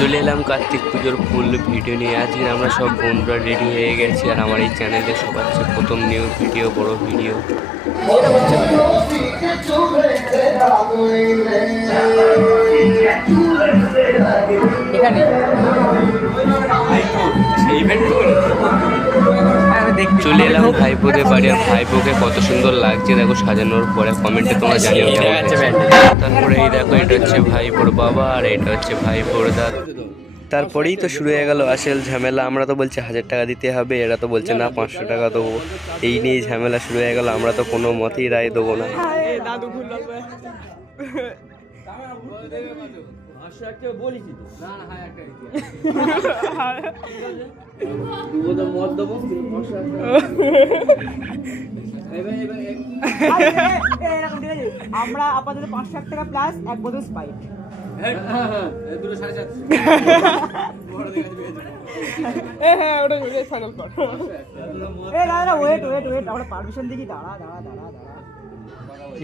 চলে এলাম কার্তিক পুজোর ফুল ভিডিও নিয়ে। আজকে আমরা সব বন্ধুরা রেডি হয়ে গেছি আর আমার এই চ্যানেলে সবার হচ্ছে প্রথম নিউ ভিডিও, বড় ভিডিও। চলে এলাম ভাইপোদের বাড়ি আর ভাইপোকে কত সুন্দর লাগছে দেখো সাজানোর পরে, কমেন্টে তোমরা জানিও কেমন হয়েছে। তারপরে এই দেখো এটা হচ্ছে ভাইপোর বাবা আর এটা হচ্ছে ভাইপোর দাদা। তারপরেই তো শুরু হয়ে গেল আসল ঝামেলা। আমরা তো বলছি 1000 টাকা দিতে হবে, এরা তো বলছে না 500 টাকা দেবো। এই নিয়ে ঝামেলা শুরু হয়ে গেল। আমরা তো কোনো মতেই রায় দেবো না। আমরা আপাতত 500 টাকা প্লাস এক বোতল স্পাইট।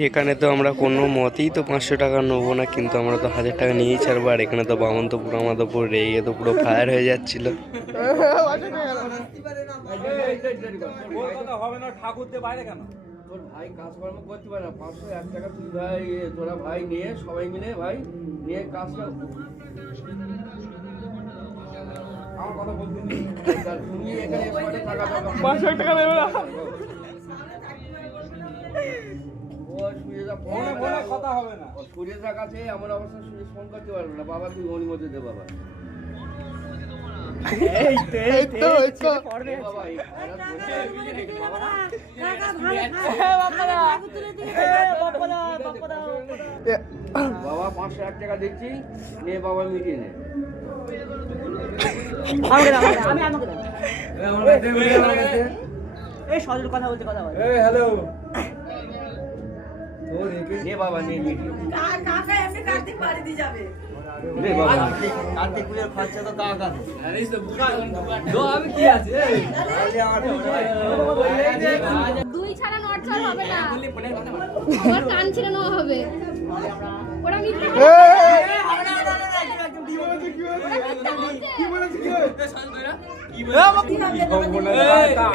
এখানে তো আমরা কোনো মতেই তো 500 টাকা নেবো না, কিন্তু আমরা তো 1000 টাকা নিয়েই ছাড়বো। আর এখানে তো বামন তো পুরো আমাদের পুরো রেগে তো পুরো ফায়ার হয়ে যাচ্ছিল। তোর ভাই কাজকর্ম করতে পারে না, 501 টাকা তুই ভাই তোরা ভাই নিয়ে সবাই মিলে ভাই নিয়ে কাজটা আমার কথা বলতে তুমি এখানে 500 টাকা দেবে না। কথা হবে না, সুরেশের কাছে এমন অবস্থা সুরেশ ফোন করতে পারবে না, বাবা তুই অনুমতি দে বাবা। বাবা 501 টাকা দিচ্ছি, নিয়ে বাবা মিটিয়ে নে। কথা বলতে কথা বল। হ্যালো নে বাবা নিয়ে মিটিয়ে কাকা এমনি কার্তিক বাড়ি দিয়ে যাবে। কার্তিক পুজোর খরচা তো কাকা দুই ছাড়া নড়চড় হবে না, আমার কান ছিড়ানো হবে। ওরা মিথ্যে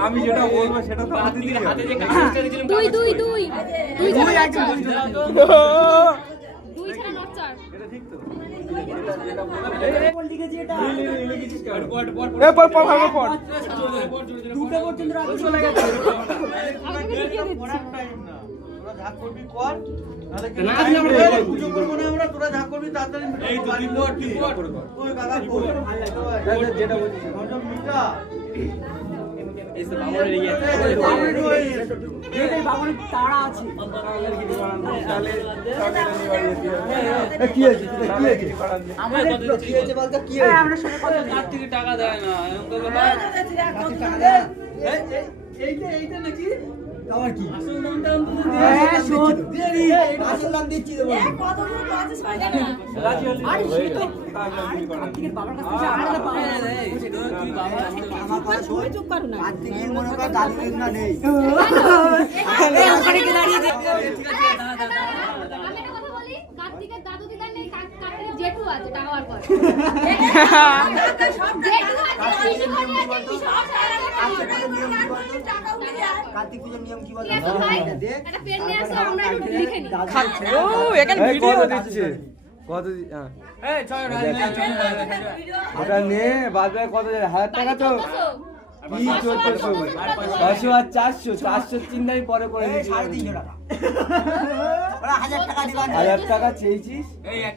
আমি যেটা বলবো সেটা তো দুই দুই দুই দুই ছাড়া নড়চড়। তারা আছে টাকা দেয় না আমার কি কার্তিকের দাদু দিদার নেই, কার্তিকের জেঠু আছে টাকা বার করে। কার্তিক পুজোর নিয়ম কি বলে? একটা পেন নিয়ে আসো, আমরা একটু লিখে নিই। ওটা নে বাদ কত 1000 টাকা তো কি 1400 আর 400 চিন্তাই পরে করে দিচ্ছি 350 টাকা। ওরা 1000 টাকা দিলাম। 1000 টাকা চেয়েছিস এই 1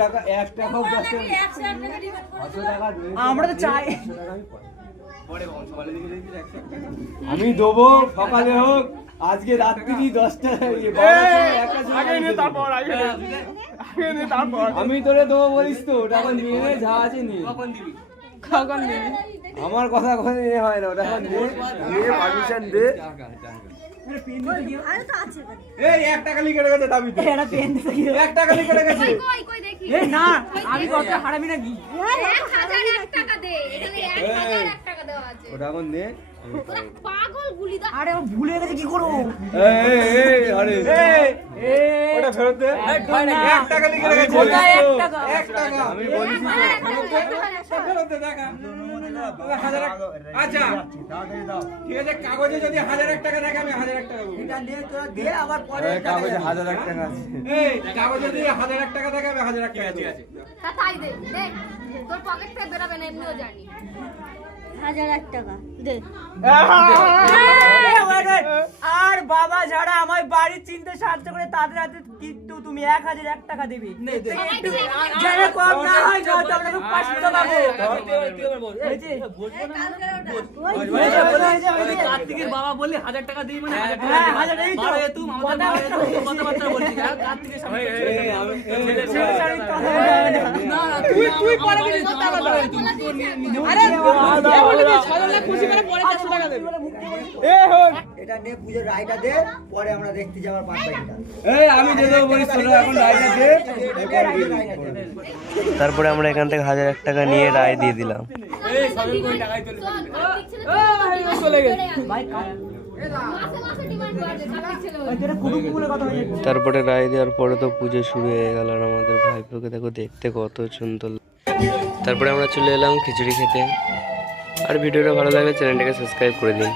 টাকা 1 টাকা হোক 10 টাকা আমরা তো চাই আমি দেবো সকালে হোক, আজকে রাত্রি 10টা আমি তোরে দেবো বলিস তো, টাকা নিয়ে নে যা আছে নিয়ে। কখন দিবি? আমার কথা কখনো নিয়ে হয় না, ওটা নিয়ে পারমিশন দে। এই 1 টাকা লিখে রেখেছে দাবিতে, 1 টাকা লিখে রেখেছে। কই কই দেখি। না আমি কত হারামি নাকি? 1001 টাকা দে, এখানে 1001 টাকা দেওয়া আছে। ওটা এখন নে। পাগল গুলি দা। আরে ও ভুলে গেছে কি করব? আরে ওটা টাকা ফেরত দে। 1 টাকা লিখে রেখেছি। কোথায় 1 টাকা? 1 টাকা আমি বলেছি তো ফেরত দে টাকা। 1000 আচ্ছা ঠিক আছে, কাগজে যদি 1001 টাকা থাকে আমি 1001 টাকা দেবো। এটা নিয়ে তোরা দে আবার পরে কাগজে 1001 টাকা আছে। এই কাগজে যদি 1001 টাকা থাকে আমি 1001 টাকা দেবো। তা তাই দে দেখ তোর পকেট থেকে বেরাবে না এমনিও জানি 1001 টাকা দে। আর বাবা যারা আমার বাড়ির চিনতে সাহায্য করে তাদের হাতে কিন্তু তুমি 1001 টাকা দিবি। যারা কম না হয় না তো আমরা 500 পাবো। এই যে কার্তিকের বাবা বললি 1000 টাকা দিই মানে 1000 টাকা হ্যাঁ, 1000 এই তো। বাবা তুই আমাদের কথাবার্তা বলছিস আর কার্তিকের সামনে না না তুই পরে দিবি কত টাকা দাও আরে বললি 6 লাখ খুশি করে পরে 400 টাকা দেব এটা নিয়ে পুজোর রায়টা দে, পরে আমরা দেখতে যাবার বাদ বাকিটা। এই আমি দিয়ে দেবো বলিস তোরা এখন রায়টা দে। তারপরে আমরা এখান থেকে 1001 টাকা নিয়ে রায় দিয়ে দিলাম। চলে গেছে ভাই মাসে মাসে ডিমান্ড করবে কাকার ছেলে হয়ে। এটা কুটুমপুরে কথা হয়ে যাচ্ছে। তারপরে রায় দেওয়ার পরে তো পুজো শুরু হয়ে গেল আর আমাদের ভাইপোকে দেখো দেখতে কত সুন্দর। তারপরে আমরা চলে এলাম খিচুড়ি খেতে। আর ভিডিওটা ভালো লাগলে চ্যানেলটাকে সাবস্ক্রাইব করে দিন।